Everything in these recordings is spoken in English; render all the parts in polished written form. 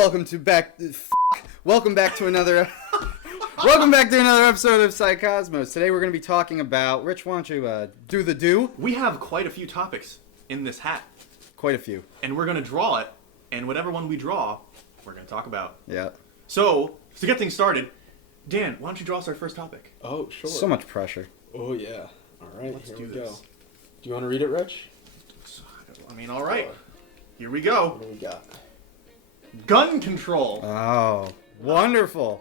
Welcome back to another episode of Psycosmos. Today we're going to be talking about, Rich, why don't you do the do? We have quite a few topics in this hat. Quite a few. And we're going to draw it, and whatever one we draw, we're going to talk about. Yeah. So, to get things started, Dan, why don't you draw us our first topic? Oh, sure. So much pressure. Oh, yeah. All right, Let's here do we this. go. Do you want to read it, Rich? I mean, all right. Here we go. What do we got? Gun control. Oh, wonderful.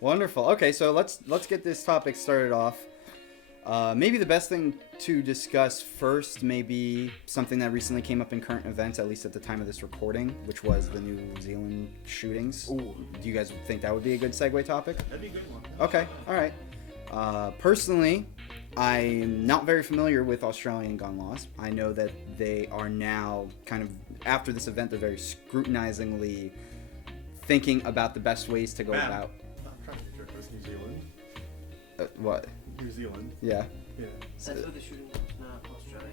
Wonderful. Okay, so let's get this topic started off. Maybe the best thing to discuss first may be something that recently came up in current events, at least at the time of this recording, which was the New Zealand shootings. Ooh. Do you guys think that would be a good segue topic? That'd be a good one. Okay, all right. Personally, I'm not very familiar with Australian gun laws. I know that they are now kind of, after this event, they're very scrutinizingly thinking about the best ways to go about. I'm trying to picture it was New Zealand. What? New Zealand. Yeah. Yeah. That's where the shooting was, not Australia.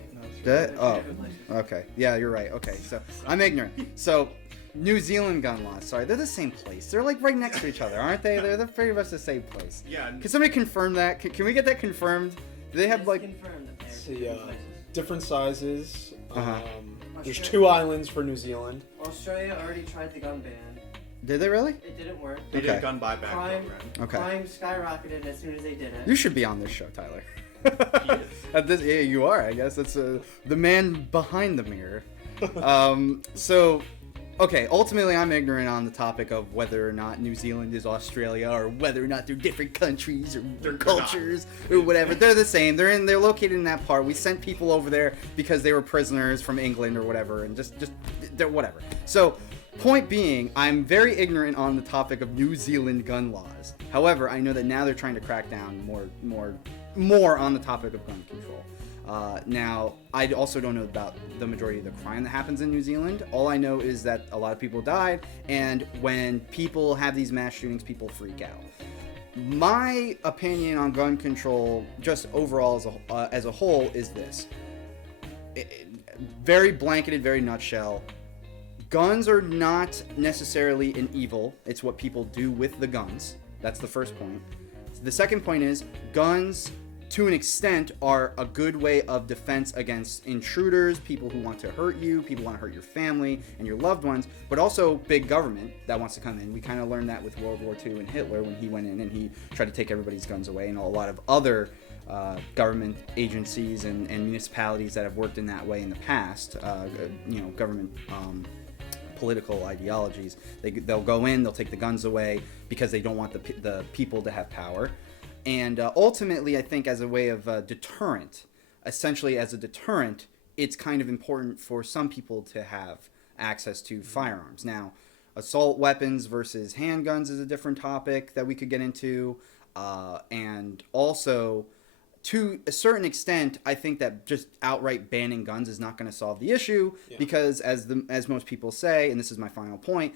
That? Oh, Different places. okay. Yeah, you're right. Okay, so I'm ignorant. So, New Zealand gun laws. Sorry, they're the same place. They're like right next to each other, aren't they? They're pretty much the same place. Yeah. Can somebody confirm that? Can we get that confirmed? Do they have It's like? confirmed that they're See, different places. different sizes. Uh-huh. There's Australia- 2 islands for New Zealand. Australia already tried the gun ban. Did they really? It didn't work. They did Okay. a gun buyback Crime. program. Okay. Crime skyrocketed as soon as they did it. You should be on this show, Tyler. He is. Yeah, you are. I guess that's the man behind the mirror. So, okay. Ultimately, I'm ignorant on the topic of whether or not New Zealand is Australia, or whether or not they're different countries or They're cultures or whatever. They're the same. They're located in that part. We sent people over there because they were prisoners from England or whatever, and just they're whatever. So. Point being, I'm very ignorant on the topic of New Zealand gun laws. However, I know that now they're trying to crack down more on the topic of gun control. Now, I also don't know about the majority of the crime that happens in New Zealand. All I know is that a lot of people died, and when people have these mass shootings, people freak out. My opinion on gun control, just overall as a whole, is this. Very blanketed, very nutshell. Guns are not necessarily an evil. It's what people do with the guns. That's the first point. The second point is guns, to an extent, are a good way of defense against intruders, people who want to hurt you, people who want to hurt your family and your loved ones, but also big government that wants to come in. We kind of learned that with World War II and Hitler when he went in and he tried to take everybody's guns away, and a lot of other government agencies and municipalities that have worked in that way in the past, government political ideologies. They'll go in, they'll take the guns away because they don't want the people to have power. And ultimately, I think as a way of deterrent, essentially as a deterrent, it's kind of important for some people to have access to firearms. Now, assault weapons versus handguns is a different topic that we could get into. And also, to a certain extent, I think that just outright banning guns is not going to solve the issue because, as most people say, and this is my final point,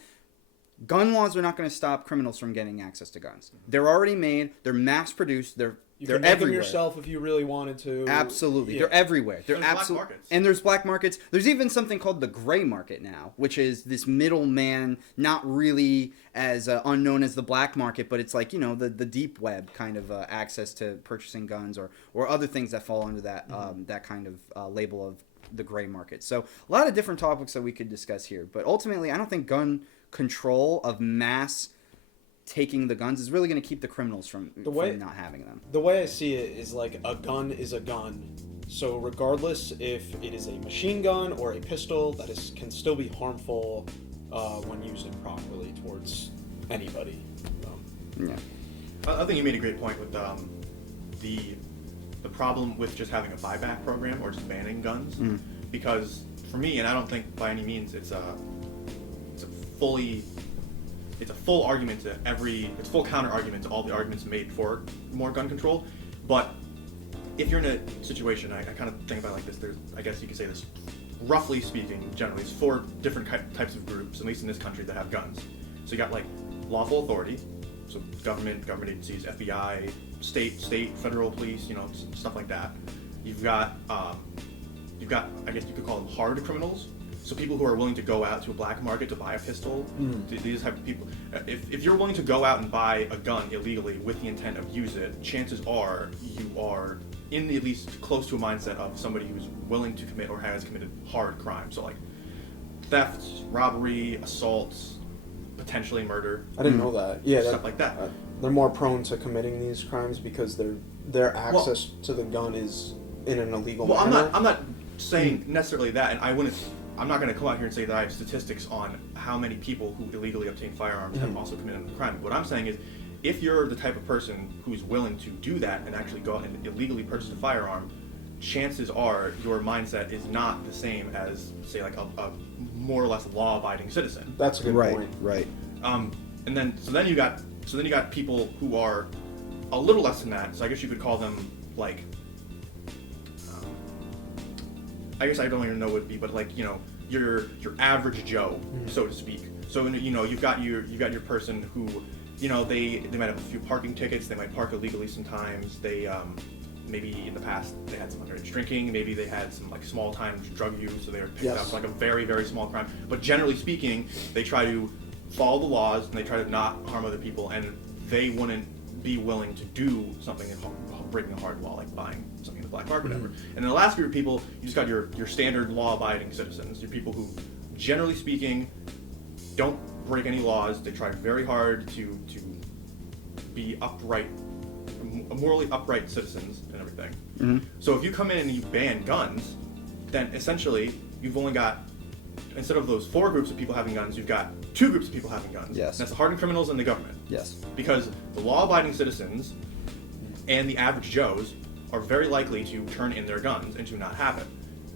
gun laws are not going to stop criminals from getting access to guns. They're already made. They're mass-produced. They're can make everywhere. them yourself if you really wanted to. Absolutely. Yeah. They're everywhere. They're There's black absolutely. markets. And there's black markets. There's even something called the gray market now, which is this middleman, not really as unknown as the black market, but it's like, the deep web kind of access to purchasing guns or other things that fall under that that kind of label of the gray market. So a lot of different topics that we could discuss here. But ultimately, I don't think gun control of mass taking the guns is really going to keep the criminals from not having them. The way I see it is like a gun is a gun. So regardless if it is a machine gun or a pistol, can still be harmful when used improperly towards anybody. Yeah. I think you made a great point with the problem with just having a buyback program or just banning guns. Because for me, and I don't think by any means it's a full argument to it's full counter argument to all the arguments made for more gun control. But if you're in a situation, I kind of think about it like this. I guess you could say this, roughly speaking, generally, it's 4 different types of groups, at least in this country, that have guns. So you got like lawful authority, so government agencies, FBI, state, federal police, stuff like that. You've got, I guess you could call them hard criminals. So people who are willing to go out to a black market to buy a pistol, these type of people, if you're willing to go out and buy a gun illegally with the intent of use it, chances are you are in the, at least close to a mindset of somebody who's willing to commit or has committed hard crime. So like thefts, robbery, assaults, potentially murder. I didn't know that. Yeah, Stuff like that. They're more prone to committing these crimes because their access to the gun is in an illegal Well, manner. I'm not saying necessarily that, and I'm not going to come out here and say that I have statistics on how many people who illegally obtain firearms have also committed a crime. What I'm saying is, if you're the type of person who's willing to do that and actually go out and illegally purchase a firearm, chances are your mindset is not the same as, say, like a more or less law-abiding citizen. That's a good point. Right. And then you got people who are a little less than that. So I guess you could call them like, I guess I don't even know what it'd be, but like, you know, your average Joe, so to speak. So you know, you've got your person who, you know, they might have a few parking tickets. They might park illegally sometimes. They maybe in the past they had some underage drinking. Maybe they had some like small time drug use, so they were picked up for like a very, very small crime. But generally speaking, they try to follow the laws and they try to not harm other people, and they wouldn't be willing to do something breaking a hard law like buying something in the black market or whatever. And then the last group of people, you just got your standard law-abiding citizens. Your people who, generally speaking, don't break any laws. They try very hard to be upright, morally upright citizens and everything. So if you come in and you ban guns, then essentially you've only got, instead of those 4 groups of people having guns, you've got 2 groups of people having guns. Yes. And that's the hardened criminals and the government. Yes. Because the law-abiding citizens and the average Joes are very likely to turn in their guns and to not have it.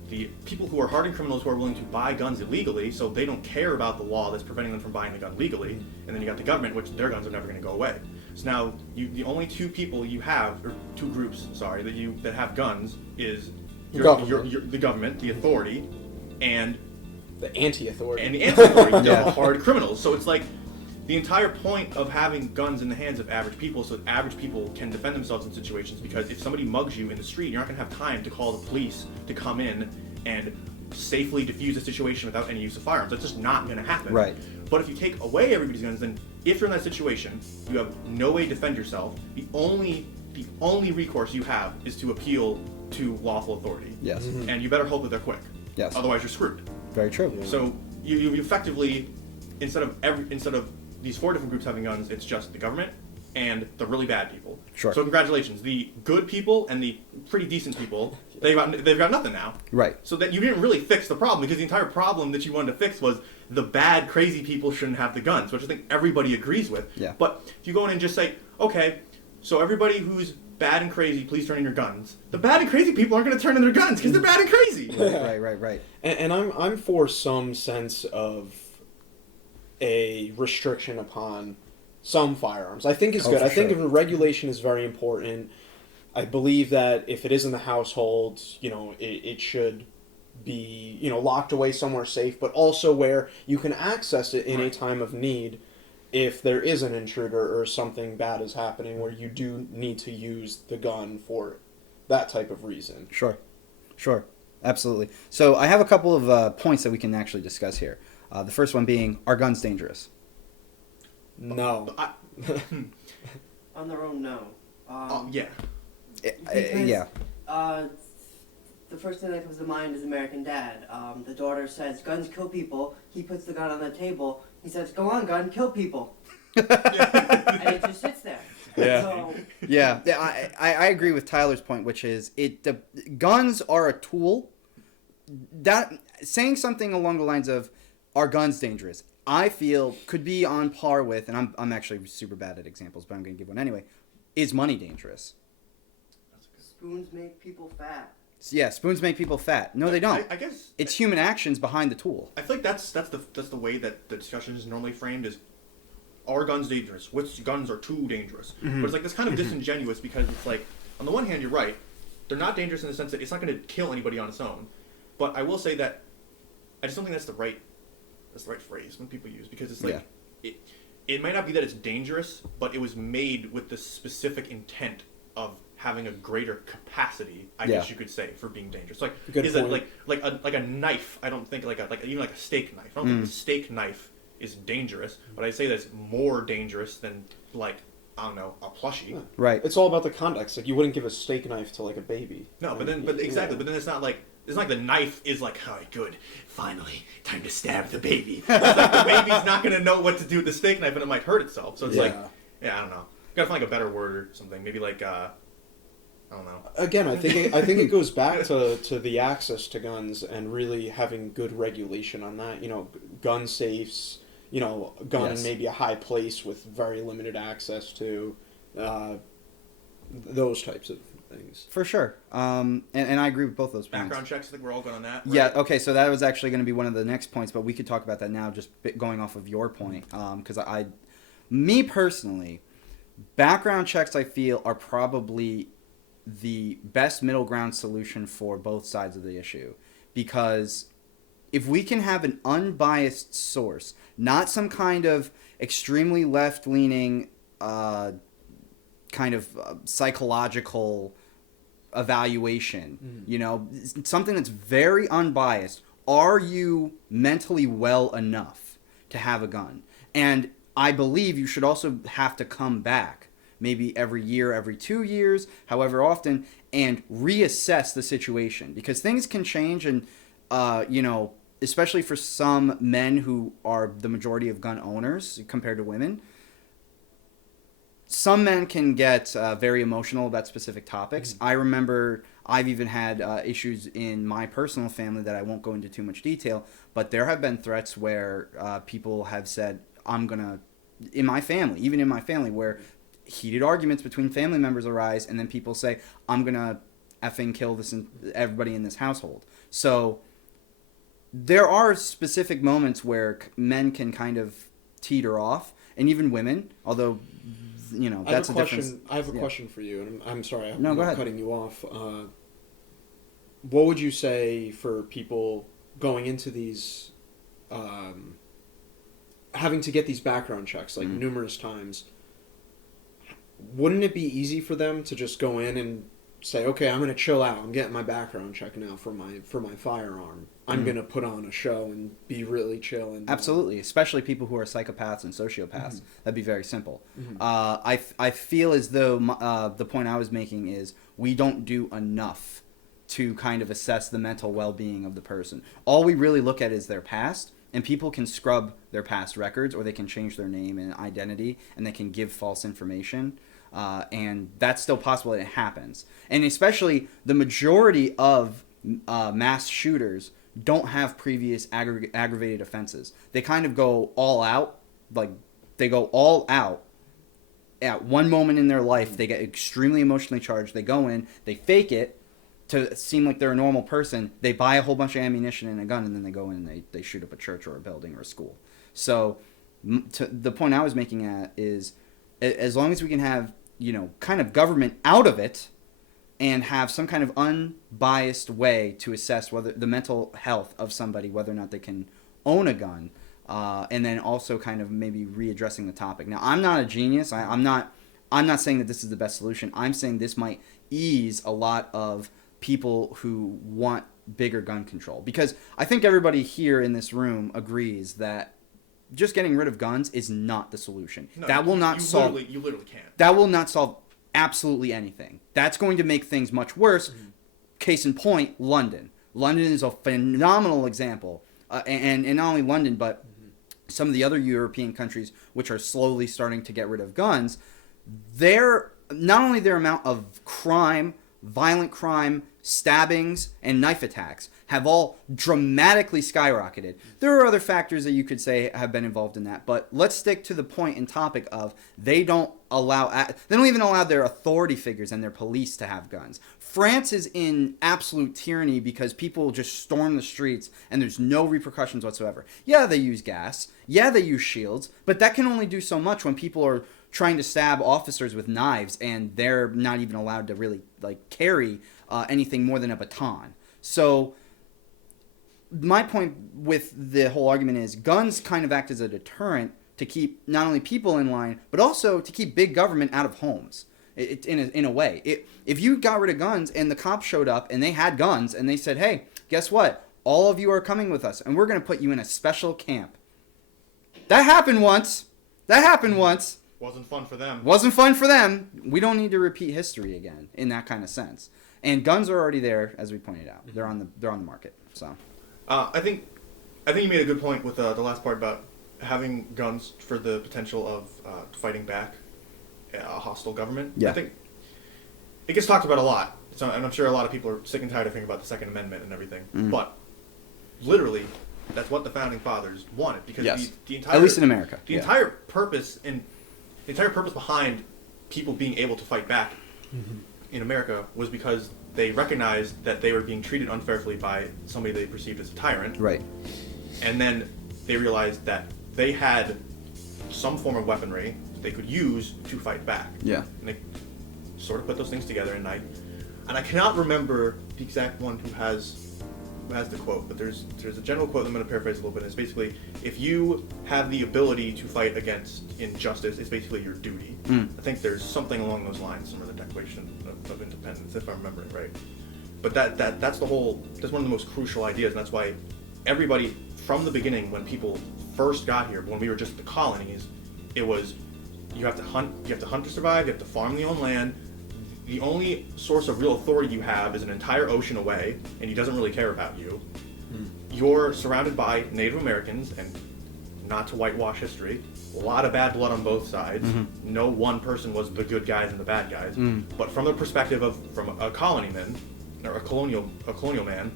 The people who are hardened criminals who are willing to buy guns illegally, so they don't care about the law that's preventing them from buying the gun legally, and then you got the government, which their guns are never going to go away. So now, the only 2 people you have, or 2 groups, sorry, that have guns is the government, the authority, and the anti-authority. And the anti-authority, the hard criminals. So it's like, the entire point of having guns in the hands of average people so that average people can defend themselves in situations, because if somebody mugs you in the street, you're not going to have time to call the police to come in and safely defuse a situation without any use of firearms. That's just not going to happen. Right. But if you take away everybody's guns, then if you're in that situation, you have no way to defend yourself. The only recourse you have is to appeal to lawful authority. Yes. And you better hope that they're quick. Yes. Otherwise, you're screwed. Very true. So you effectively, instead of these 4 different groups having guns, it's just the government and the really bad people. Sure. So congratulations, the good people and the pretty decent people, they've got nothing now. Right. So that you didn't really fix the problem, because the entire problem that you wanted to fix was the bad, crazy people shouldn't have the guns, which I think everybody agrees with. Yeah. But if you go in and just say, okay, so everybody who's bad and crazy, please turn in your guns. The bad and crazy people aren't going to turn in their guns because they're bad and crazy. Right. And I'm for some sense of a restriction upon some firearms. I think is good. I think regulation is very important. I believe that if it is in the household, you know, it should be, you know, locked away somewhere safe, but also where you can access it in a time of need if there is an intruder or something bad is happening where you do need to use the gun for that type of reason. Sure. Absolutely. So I have a couple of points that we can actually discuss here. The first one being, are guns dangerous? No. On their own, no. Yeah. Yeah. The first thing that comes to mind is American Dad. The daughter says, "Guns kill people." He puts the gun on the table. He says, "Go on, gun, kill people." And it just sits there. Yeah. So, Yeah, I agree with Tyler's point, which is guns are a tool. That saying something along the lines of, "Are guns dangerous?" I feel could be on par with, and I'm actually super bad at examples, but I'm going to give one anyway. Is money dangerous? spoons make people fat. Yeah, spoons make people fat. No, they don't. I guess it's human actions behind the tool. I feel like that's the way that the discussion is normally framed is, are guns dangerous? Which guns are too dangerous? But it's like this kind of disingenuous, because it's like, on the one hand, you're right. They're not dangerous in the sense that it's not going to kill anybody on its own. But I will say that I just don't think that's the right phrase when people use, because it's like it might not be that it's dangerous, but it was made with the specific intent of having a greater capacity, I Yeah. guess you could say, for being dangerous. Like, Good is point. it like a knife? I don't think even like a steak knife. I don't think a steak knife is dangerous, but I say that's more dangerous than like, I don't know, a plushie. Right. It's all about the context. Like, you wouldn't give a steak knife to like a baby. No, but then it's not like the knife is like, all right, good, finally, time to stab the baby. It's like the baby's not gonna know what to do with the steak knife, and it might hurt itself. So it's like, I don't know. Gotta find like a better word or something. Maybe like, I don't know. Again, I think it goes back to the access to guns and really having good regulation on that. You know, gun safes. You know, gun Yes. maybe a high place with very limited access to those types of things. For sure. And I agree with both those points. Background checks. I think we're all good on that. Right? Yeah, okay, so that was actually going to be one of the next points, but we could talk about that now, just going off of your point. Because me personally, background checks, I feel, are probably the best middle ground solution for both sides of the issue. Because if we can have an unbiased source, not some kind of extremely left-leaning kind of psychological evaluation, you know, something that's very unbiased. Are you mentally well enough to have a gun? And I believe you should also have to come back maybe every year, every 2 years, however often, and reassess the situation, because things can change. And you know, especially for some men who are the majority of gun owners compared to women, some men can get very emotional about specific topics. I remember I've even had issues in my personal family that I won't go into too much detail, but there have been threats where people have said, I'm going to, in my family, where heated arguments between family members arise, and then people say, I'm going to effing kill everybody in this household. So there are specific moments where men can kind of teeter off, and even women, although, you know, that's a difference. I have a question for you, and I'm sorry, I'm No, go not ahead. cutting you off. What would you say for people going into these, having to get these background checks like numerous times? Wouldn't it be easy for them to just go in and say, okay, I'm going to chill out. I'm getting my background check now for my firearm. I'm going to put on a show and be really chill. And Absolutely, especially people who are psychopaths and sociopaths. That'd be very simple. I feel as though the point I was making is we don't do enough to kind of assess the mental well-being of the person. All we really look at is their past, and people can scrub their past records, or they can change their name and identity, and they can give false information. And that's still possible, and it happens. And especially the majority of mass shooters don't have previous aggravated offenses. They kind of go all out, like they go all out at one moment in their life. They get extremely emotionally charged. They go in, they fake it to seem like they're a normal person. They buy a whole bunch of ammunition and a gun, and then they go in and they shoot up a church or a building or a school. So the point I was making at is, as long as we can have, you know, kind of government out of it and have some kind of unbiased way to assess whether the mental health of somebody, whether or not they can own a gun, and then also kind of maybe readdressing the topic. Now, I'm not a genius. I'm not saying that this is the best solution. I'm saying this might ease a lot of people who want bigger gun control, because I think everybody here in this room agrees that just getting rid of guns is not the solution. No, that will not solve. You literally can't. That will not solve absolutely anything. That's going to make things much worse. Case in point, London. London is a phenomenal example, and not only London, but some of the other European countries which are slowly starting to get rid of guns. Not only their amount of crime, violent crime, stabbings, and knife attacks have all dramatically skyrocketed. There are other factors that you could say have been involved in that, but let's stick to the point and topic of they don't even allow their authority figures and their police to have guns. France is in absolute tyranny because people just storm the streets and there's no repercussions whatsoever. Yeah, they use gas. Yeah, they use shields, but that can only do so much when people are trying to stab officers with knives and they're not even allowed to really carry anything more than a baton. So my point with the whole argument is guns kind of act as a deterrent to keep not only people in line, but also to keep big government out of homes. in a way. If you got rid of guns and the cops showed up and they had guns and they said, hey, guess what? All of you are coming with us and we're going to put you in a special camp. That happened once. Wasn't fun for them. Wasn't fun for them. We don't need to repeat history again in that kind of sense. And guns are already there, as we pointed out. They're on the market. So, I think you made a good point with the last part about having guns for the potential of fighting back a hostile government. Yeah. I think it gets talked about a lot. So, and I'm sure a lot of people are sick and tired of hearing about the Second Amendment and everything. But literally, that's what the founding fathers wanted, because the entire, at least in America, the entire purpose behind people being able to fight back in America was because they recognized that they were being treated unfairly by somebody they perceived as a tyrant. Right. And then they realized that they had some form of weaponry that they could use to fight back. Yeah. And they sort of put those things together, and I cannot remember the exact one who has the quote, but there's a general quote I'm going to paraphrase a little bit. It's basically, if you have the ability to fight against injustice, it's basically your duty. I think there's something along those lines, some of the Declaration of Independence, if I remember it right. But that's one of the most crucial ideas, and that's why everybody from the beginning, when people first got here, when we were just the colonies, it was you have to hunt to survive, you have to farm the own land. The only source of real authority you have is an entire ocean away, and he doesn't really care about you. You're surrounded by Native Americans, and not to whitewash history, a lot of bad blood on both sides. No one person was the good guys and the bad guys. But from the perspective from a colonyman, or a colonial man,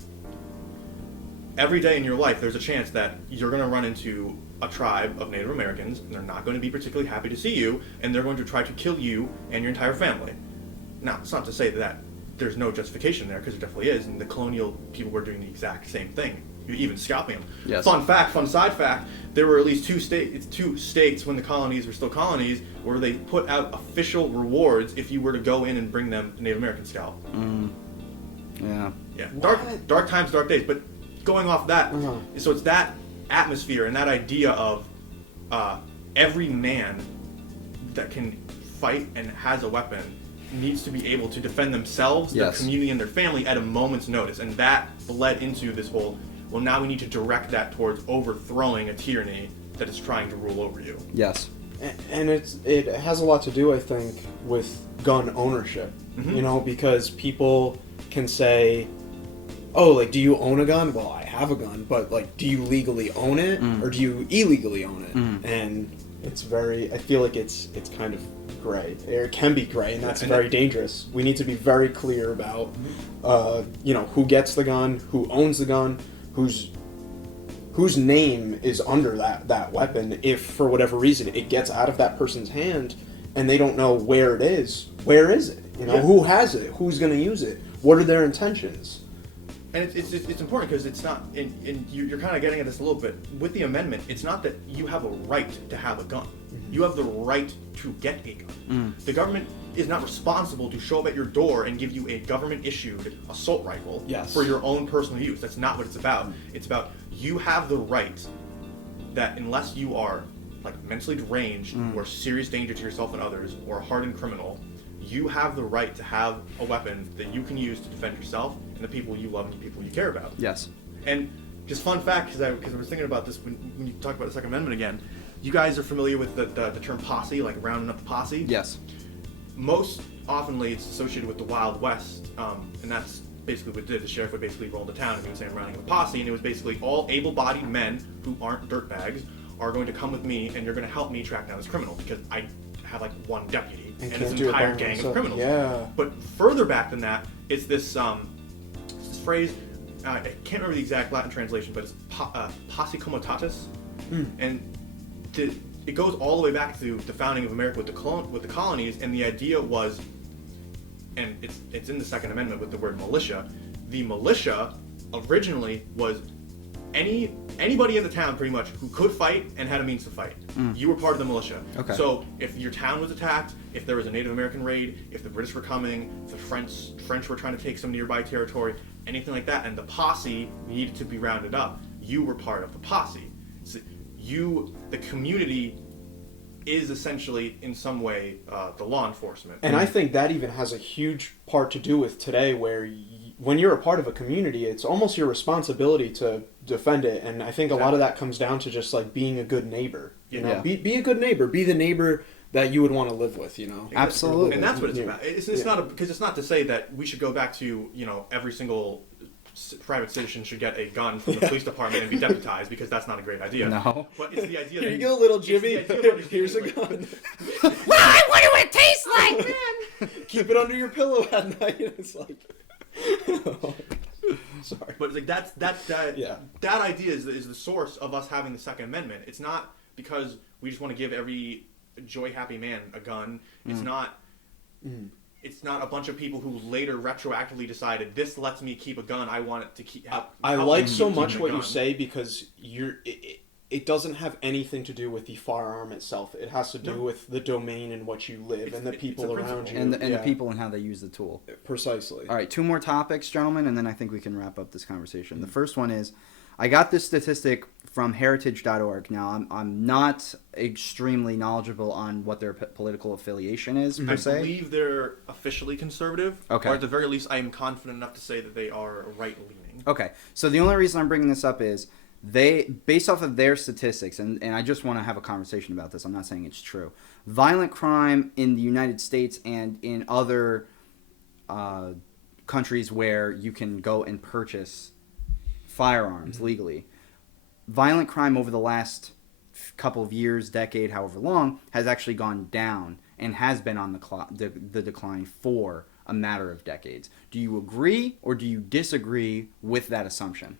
every day in your life there's a chance that you're going to run into a tribe of Native Americans, and they're not going to be particularly happy to see you, and they're going to try to kill you and your entire family. Now, it's not to say that there's no justification there, because there definitely is, and the colonial people were doing the exact same thing, even scalping them. Yes. Fun side fact, there were at least two states when the colonies were still colonies, where they put out official rewards if you were to go in and bring them a Native American scalp. Yeah. Yeah. Dark times, dark days. But going off that, so it's that atmosphere and that idea of every man that can fight and has a weapon needs to be able to defend themselves, their community, and their family at a moment's notice. And that bled into this whole, well, now we need to direct that towards overthrowing a tyranny that is trying to rule over you. Yes. And it has a lot to do, I think, with gun ownership. You know, because people can say, oh, like, do you own a gun? Well, I have a gun, but, like, do you legally own it, or do you illegally own it? And it's I feel like it's kind of gray, or it can be gray, and that's very dangerous. We need to be very clear about, who gets the gun, who owns the gun, whose name is under that weapon. If for whatever reason it gets out of that person's hand and they don't know where it is, where is it? Who has it? Who's going to use it? What are their intentions? And it's important, because it's not, and you're kind of getting at this a little bit, with the amendment, it's not that you have a right to have a gun. You have the right to get a gun. The government is not responsible to show up at your door and give you a government-issued assault rifle for your own personal use. That's not what it's about. It's about, you have the right that unless you are like mentally deranged or serious danger to yourself and others, or a hardened criminal, you have the right to have a weapon that you can use to defend yourself and the people you love and the people you care about. Yes. And just fun fact, because I was thinking about this when you talk about the Second Amendment again, you guys are familiar with the term posse, like rounding up the posse? Yes. Most oftenly it's associated with the Wild West, and that's basically what it did. The sheriff would basically roll into town and he would say, I'm rounding up a posse, and it was basically all able-bodied men who aren't dirtbags are going to come with me, and you're going to help me track down this criminal, because I have like one deputy and this entire gang of criminals. Yeah. But further back than that, it's this phrase, I can't remember the exact Latin translation, but it's posse comitatus, and it goes all the way back to the founding of America with the colonies, and the idea was, and it's in the Second Amendment with the word militia. The militia originally was anybody in the town pretty much who could fight and had a means to fight. You were part of the militia. Okay. So if your town was attacked, if there was a Native American raid, if the British were coming, if the French were trying to take some nearby territory, anything like that, and the posse needed to be rounded up, you were part of the posse. So the community is essentially in some way the law enforcement. And I think that even has a huge part to do with today, where when you're a part of a community, it's almost your responsibility to defend it. And I think a lot of that comes down to just like being a good neighbor. You know, be a good neighbor. Be the neighbor that you would want to live with. You know, absolutely. And that's what it's about. It's not because it's not to say that we should go back to every single private citizen should get a gun from the police department and be deputized, because that's not a great idea. No. But it's the idea here that you go, little Jimmy. Here's a gun. Well, I wonder what it tastes like, man. Keep it under your pillow at night. It's like, sorry. But it's like that idea is the source of us having the Second Amendment. It's not because we just want to give every joy happy man a gun. It's not. It's not a bunch of people who later retroactively decided, this lets me keep a gun. I want it to keep. I like so much what you say, because it doesn't have anything to do with the firearm itself. It has to do with the domain in which you live and the people around you. And the people and how they use the tool. Precisely. All right, 2 more topics, gentlemen, and then I think we can wrap up this conversation. The first one is, I got this statistic from heritage.org. Now, I'm not extremely knowledgeable on what their political affiliation is, per se. I believe they're officially conservative. Okay. Or at the very least, I am confident enough to say that they are right-leaning. Okay, so the only reason I'm bringing this up is, based off of their statistics, and I just want to have a conversation about this. I'm not saying it's true. Violent crime in the United States and in other countries where you can go and purchase firearms legally, violent crime over the last couple of years, decade, however long, has actually gone down and has been on the decline for a matter of decades. Do you agree or do you disagree with that assumption?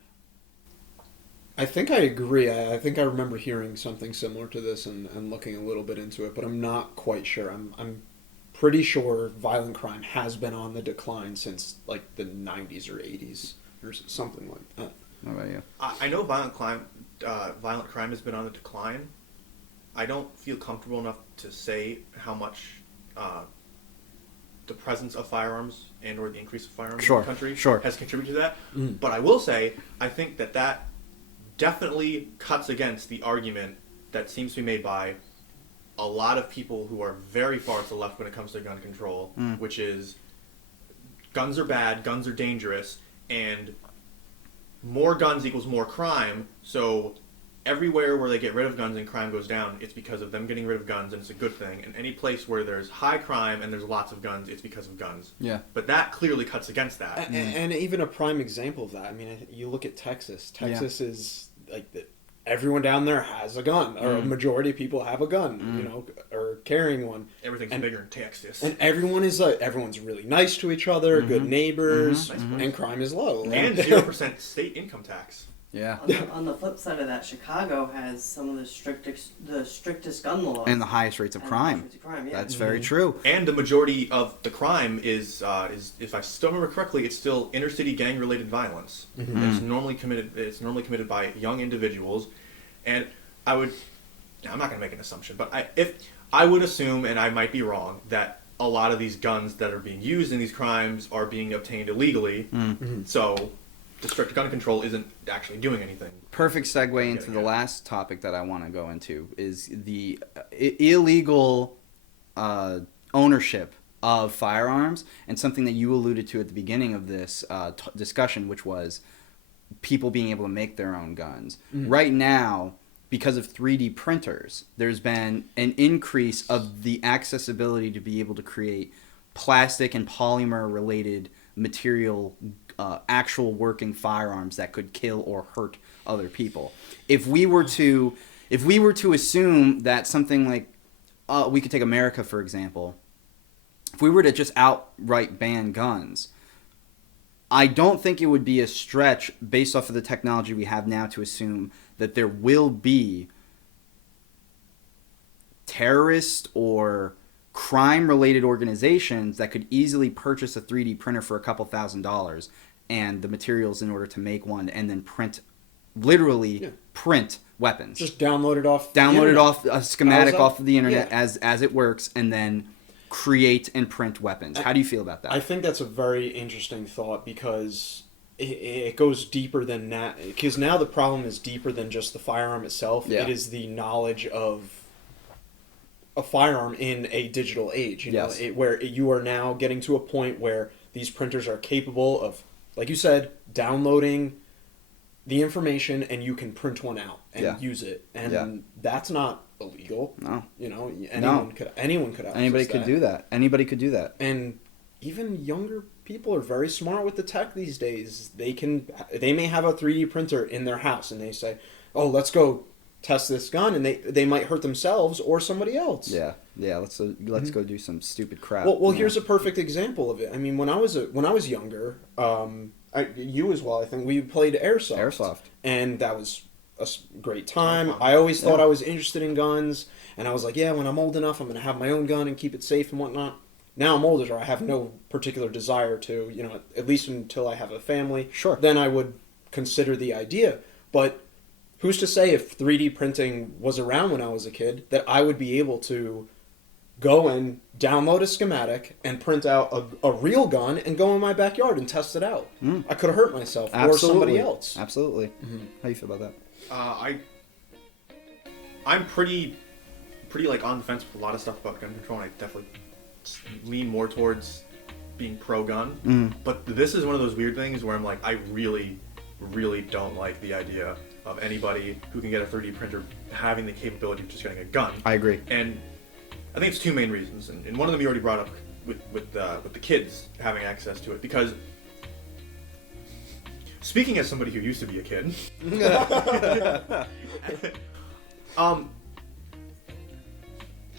I think I agree. I think I remember hearing something similar to this and looking a little bit into it, but I'm not quite sure. I'm pretty sure violent crime has been on the decline since like the 90s or 80s or something like that. What about you? I know violent crime has been on the decline. I don't feel comfortable enough to say how much the presence of firearms and or the increase of firearms in the country has contributed to that. But I will say, I think that definitely cuts against the argument that seems to be made by a lot of people who are very far to the left when it comes to gun control, which is guns are bad, guns are dangerous, and more guns equals more crime, so everywhere where they get rid of guns and crime goes down, it's because of them getting rid of guns, and it's a good thing. And any place where there's high crime and there's lots of guns, it's because of guns. Yeah. But that clearly cuts against that. And even a prime example of that, I mean, you look at Texas. Texas is like everyone down there has a gun, or a majority of people have a gun, or carrying one. Everything's bigger in Texas. And everyone's really nice to each other, good neighbors, and crime is low. And 0% state income tax. Yeah. On the flip side of that, Chicago has some of the strictest gun laws and the highest rates of crime. That's very true. And the majority of the crime is if I still remember correctly, it's still inner city gang related violence. It's normally committed by young individuals, and I'm not going to make an assumption, but I would assume, and I might be wrong, that a lot of these guns that are being used in these crimes are being obtained illegally. So the strict gun control isn't actually doing anything. Perfect segue into the last topic that I want to go into is the illegal ownership of firearms, and something that you alluded to at the beginning of this discussion, which was people being able to make their own guns. Right now, because of 3D printers, there's been an increase of the accessibility to be able to create plastic and polymer related material actual working firearms that could kill or hurt other people. If we were to assume that something like we could take America for example, if we were to just outright ban guns, I don't think it would be a stretch based off of the technology we have now to assume that there will be terrorist or crime-related organizations that could easily purchase a 3D printer for a couple $1,000s and the materials in order to make one, and then print weapons. Just download it off. Download it off a schematic off of the internet as it works, and then create and print weapons. How do you feel about that? I think that's a very interesting thought, because it goes deeper than that. Because now the problem is deeper than just the firearm itself. Yeah. It is the knowledge of a firearm in a digital age. You know, Yes. where you are now getting to a point where these printers are capable of, like you said, downloading the information, and you can print one out and use it, and that's not illegal. No. You know, anyone could access Anybody could do that. Anybody could do that. And even younger people are very smart with the tech these days. They may have a 3D printer in their house, and they say, "Oh, let's go test this gun," and they might hurt themselves or somebody else. Yeah. Let's go do some stupid crap. Well, here's a perfect example of it. I mean, when I was younger, you as well, I think we played airsoft, and that was a great time. I always thought I was interested in guns, and I was like, yeah, when I'm old enough, I'm gonna have my own gun and keep it safe and whatnot. Now I'm older, I have no particular desire to, you know, at least until I have a family. Sure. Then I would consider the idea. But who's to say if 3D printing was around when I was a kid that I would be able to go and download a schematic and print out a real gun and go in my backyard and test it out? I could have hurt myself or somebody else. Absolutely. How do you feel about that? I'm pretty like on the fence with a lot of stuff about gun control, and I definitely lean more towards being pro-gun. But this is one of those weird things where I'm like, I really, really don't like the idea of anybody who can get a 3D printer having the capability of just getting a gun. I agree. And I think it's two main reasons, and one of them you already brought up with the kids having access to it, because speaking as somebody who used to be a kid,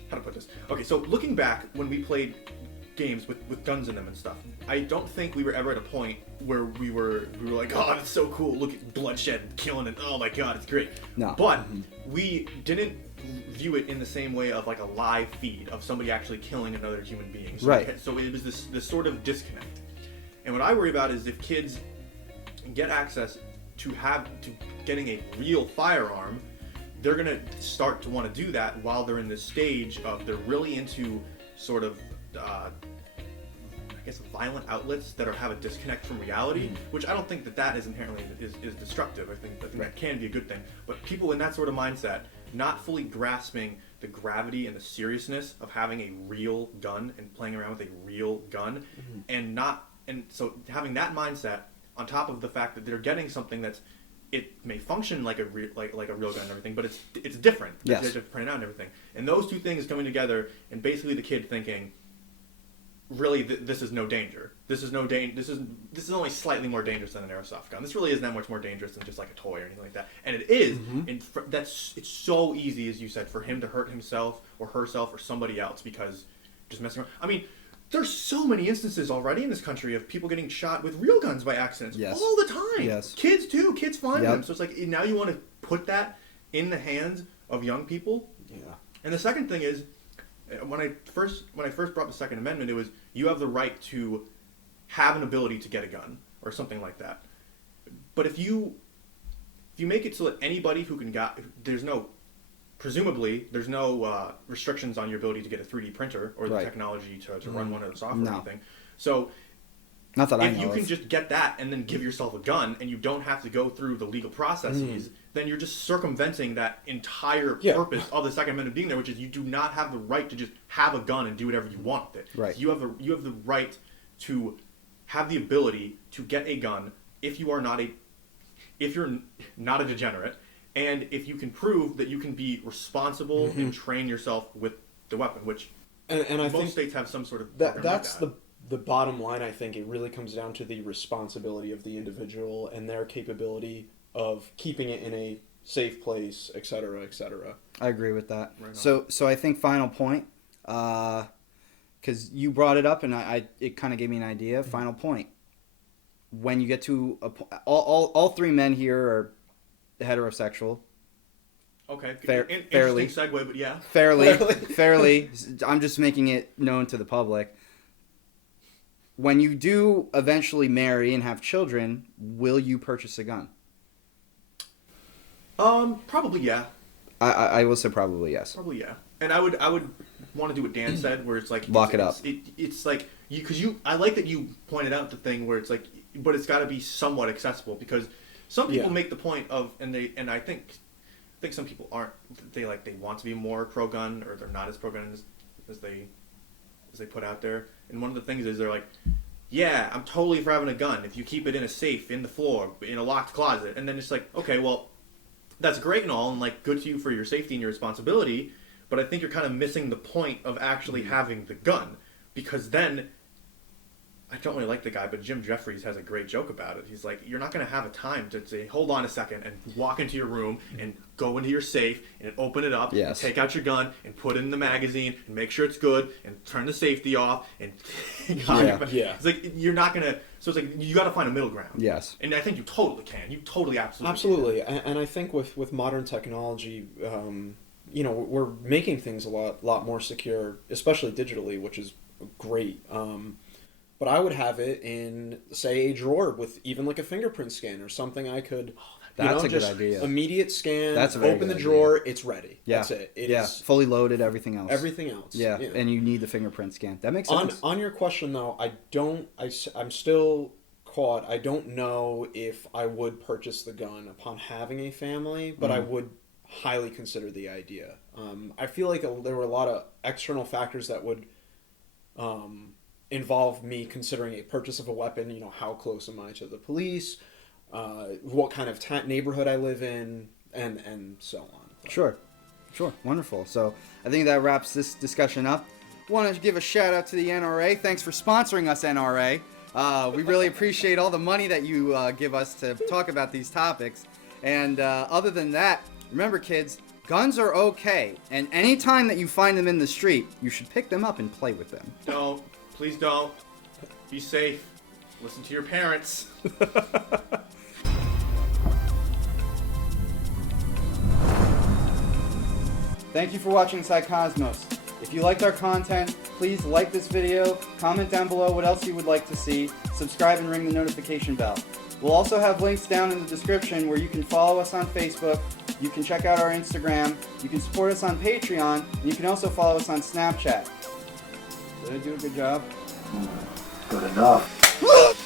how to put this? Okay, so looking back when we played games with guns in them and stuff, I don't think we were ever at a point where we were like, oh, that's so cool, look at bloodshed, killing it, oh my god, it's great. No. But we didn't view it in the same way of like a live feed of somebody actually killing another human being. So right. So it was this sort of disconnect. And what I worry about is if kids get access to getting a real firearm, they're going to start to want to do that while they're in this stage of they're really into sort of I guess violent outlets that have a disconnect from reality, which I don't think that is inherently is destructive. I think that can be a good thing. But people in that sort of mindset, not fully grasping the gravity and the seriousness of having a real gun and playing around with a real gun, and so having that mindset on top of the fact that they're getting something it may function like a real gun and everything, but it's different. Yes. They have to print it out and everything. And those two things coming together, and basically the kid thinking, really, this is no danger. This is no danger. This is only slightly more dangerous than an airsoft gun. This really isn't that much more dangerous than just like a toy or anything like that. And it is. And it's so easy, as you said, for him to hurt himself or herself or somebody else because just messing around. I mean, there's so many instances already in this country of people getting shot with real guns by accidents all the time. Yes. Kids too. Kids find them. So it's like now you want to put that in the hands of young people. Yeah. And the second thing is, when I first brought the Second Amendment, it was you have the right to have an ability to get a gun or something like that. But if you make it so that anybody who can presumably there's no restrictions on your ability to get a 3D printer or the technology to run one of the software or anything. So not that if you can just get that and then give yourself a gun and you don't have to go through the legal processes, then you're just circumventing that entire purpose of the Second Amendment being there, which is you do not have the right to just have a gun and do whatever you want with it. Right. So you have the right to have the ability to get a gun if you're not a degenerate, and if you can prove that you can be responsible and train yourself with the weapon, which and I think states have some sort of that's the bottom line. I think it really comes down to the responsibility of the individual and their capability of keeping it in a safe place, et cetera, et cetera. I agree with that. Right. So I think final point, because you brought it up and it kind of gave me an idea. Final point. When you get to all three men here are heterosexual. Okay. Fairly. Interesting segue, but yeah. Fairly. I'm just making it known to the public. When you do eventually marry and have children, will you purchase a gun? Probably yeah. I will say probably yes. Probably yeah. And I would want to do what Dan said, where it's like lock it up. It's like I like that you pointed out the thing where it's like, but it's got to be somewhat accessible, because some people make the point of, and I think think some people aren't. They want to be more pro-gun, or they're not as pro-gun as they put out there. And one of the things is they're like, yeah, I'm totally for having a gun if you keep it in a safe, in the floor, in a locked closet. And then it's like, okay, well, that's great and all, and like good to you for your safety and your responsibility, but I think you're kind of missing the point of actually having the gun, because then, I don't really like the guy, but Jim Jeffries has a great joke about it. He's like, you're not going to have a time to say, hold on a second, and walk into your room and go into your safe and open it up and take out your gun and put it in the magazine and make sure it's good and turn the safety off and It's like, you're not going to, so it's like, you got to find a middle ground. Yes. And I think you totally can. You totally absolutely can. And I think with modern technology, you know, we're making things a lot more secure, especially digitally, which is great. But I would have it in, say, a drawer with even like a fingerprint scan or something. I could, that's a just good idea. Immediate scan. That's a very open the good drawer. idea. It's ready. Yeah. That's it. It is fully loaded. Everything else. Everything else. Yeah, you know. and you need the fingerprint scan. That makes sense. On your question though, I'm still caught. I don't know if I would purchase the gun upon having a family, but I would highly consider the idea. I feel like there were a lot of external factors that would involve me considering a purchase of a weapon. You know, how close am I to the police? What kind of neighborhood I live in, and so on. Sure. Wonderful. So I think that wraps this discussion up. Want to give a shout out to the NRA. Thanks for sponsoring us, NRA. We really appreciate all the money that you give us to talk about these topics. And other than that, remember, kids, guns are okay. And anytime that you find them in the street, you should pick them up and play with them. Don't. Please don't. Be safe. Listen to your parents. Thank you for watching Psycosmos. If you liked our content, please like this video, comment down below what else you would like to see, subscribe and ring the notification bell. We'll also have links down in the description where you can follow us on Facebook, you can check out our Instagram, you can support us on Patreon, and you can also follow us on Snapchat. Did I do a good job? Good enough.